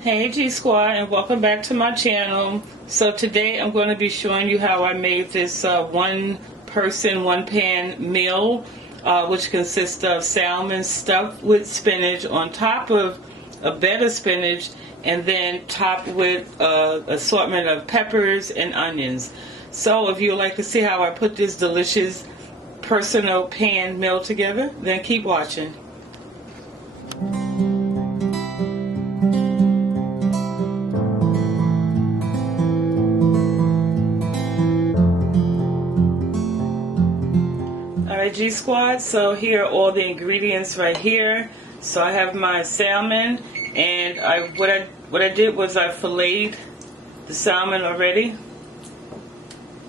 Hey G Squad, and welcome back to my channel. So today I'm going to be showing you how I made this one person, one pan meal, which consists of salmon stuffed with spinach on top of a bed of spinach, and then topped with assortment of peppers and onions. So if you would like to see how I put this delicious personal pan meal together, then keep watching. Alright G Squad, so here are all the ingredients right here. So I have my salmon, and what I did was I filleted the salmon already.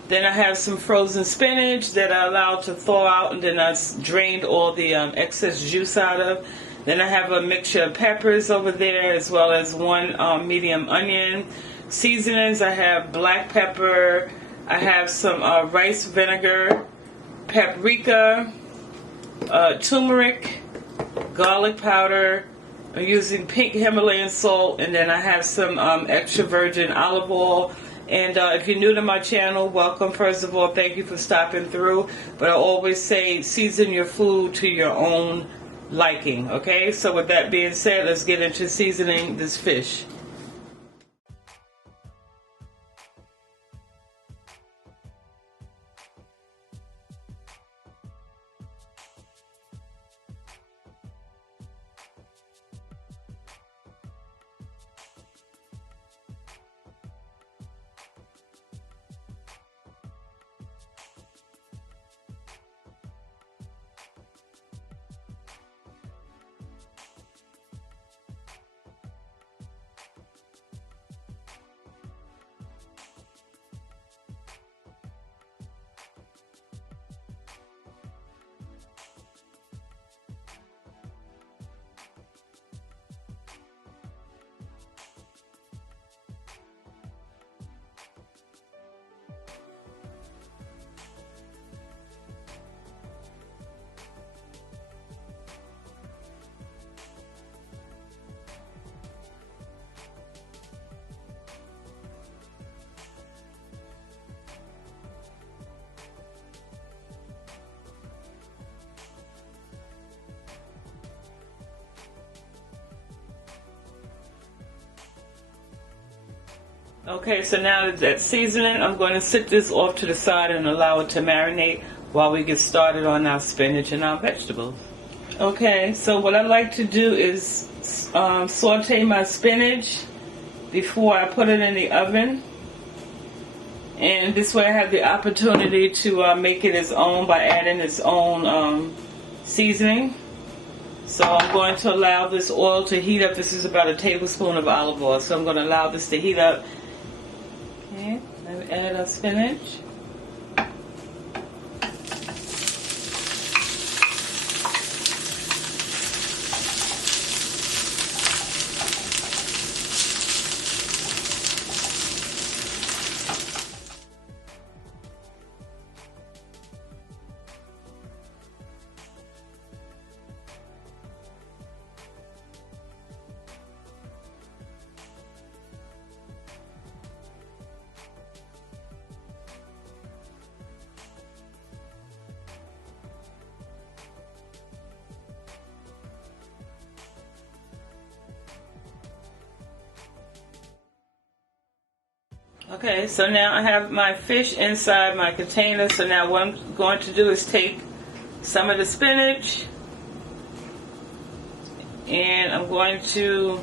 Then I have some frozen spinach that I allowed to thaw out, and then I drained all the excess juice out of. Then I have a mixture of peppers over there, as well as one medium onion. Seasonings, I have black pepper, I have some rice vinegar, paprika, turmeric, garlic powder. I'm using pink Himalayan salt, and then I have some extra virgin olive oil. And if you're new to my channel, welcome. First of all, thank you for stopping through. But I always say season your food to your own liking. Okay, so with that being said, let's get into seasoning this fish. Okay, so now that seasoning, I'm going to sit this off to the side and allow it to marinate while we get started on our spinach and our vegetables. Okay, so what I like to do is saute my spinach before I put it in the oven. And this way I have the opportunity to make it its own by adding its own seasoning. So I'm going to allow this oil to heat up. This is about a tablespoon of olive oil. So I'm going to allow this to heat up. Okay, let me add our spinach. Okay, so now I have my fish inside my container. So now what I'm going to do is take some of the spinach, and I'm going to,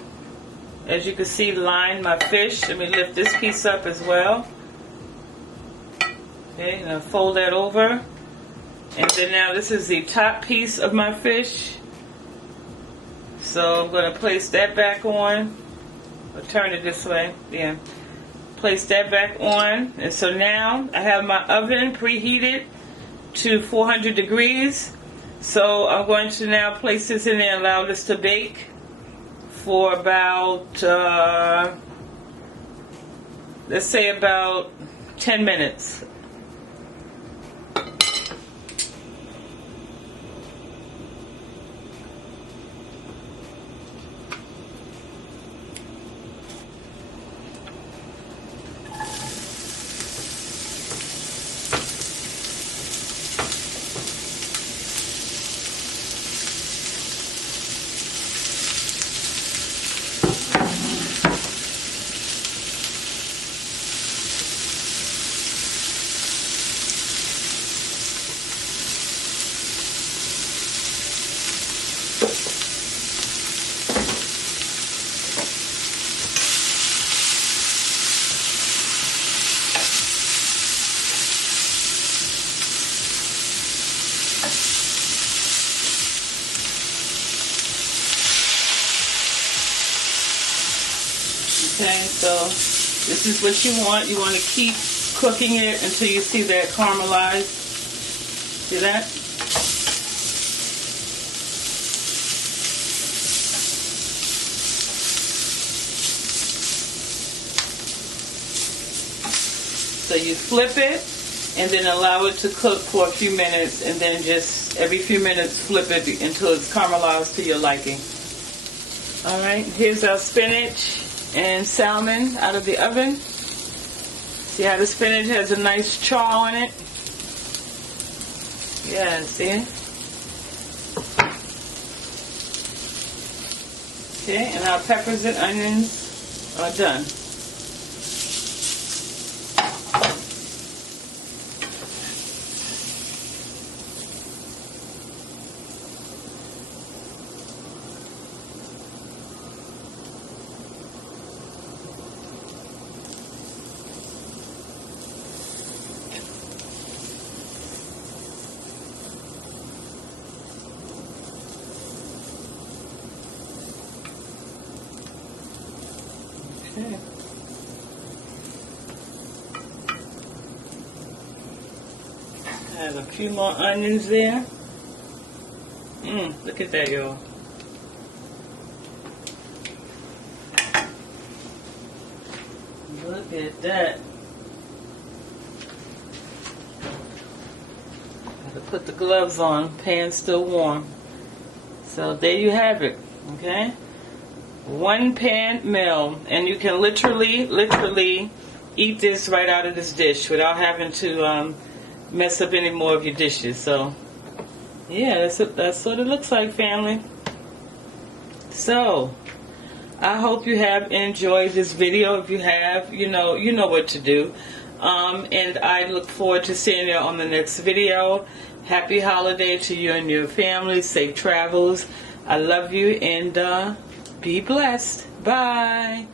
as you can see, line my fish. Let me lift this piece up as well. Okay, and I'll fold that over. And then now this is the top piece of my fish. So I'm going to place that back on. I'll turn it this way. Yeah. Place that back on, and so now I have my oven preheated to 400 degrees. So I'm going to now place this in there and allow this to bake for about let's say about 10 minutes. Okay, so this is what you want. You want to keep cooking it until you see that caramelized. See that? So you flip it and then allow it to cook for a few minutes, and then just every few minutes flip it until it's caramelized to your liking. Alright, here's our spinach and salmon out of the oven. See how the spinach has a nice char on it? Yeah, see? Okay, and our peppers and onions are done. Okay. I have a few more onions there. Look at that, y'all. Look at that. Gotta put the gloves on. Pan's still warm. So there you have it. Okay? One pan meal, and you can literally eat this right out of this dish without having to mess up any more of your dishes. So yeah, that's what it looks like, family. So I hope you have enjoyed this video. If you have, you know what to do. And I look forward to seeing you on the next video. Happy holiday to you and your family. Safe travels. I love you, and be blessed. Bye.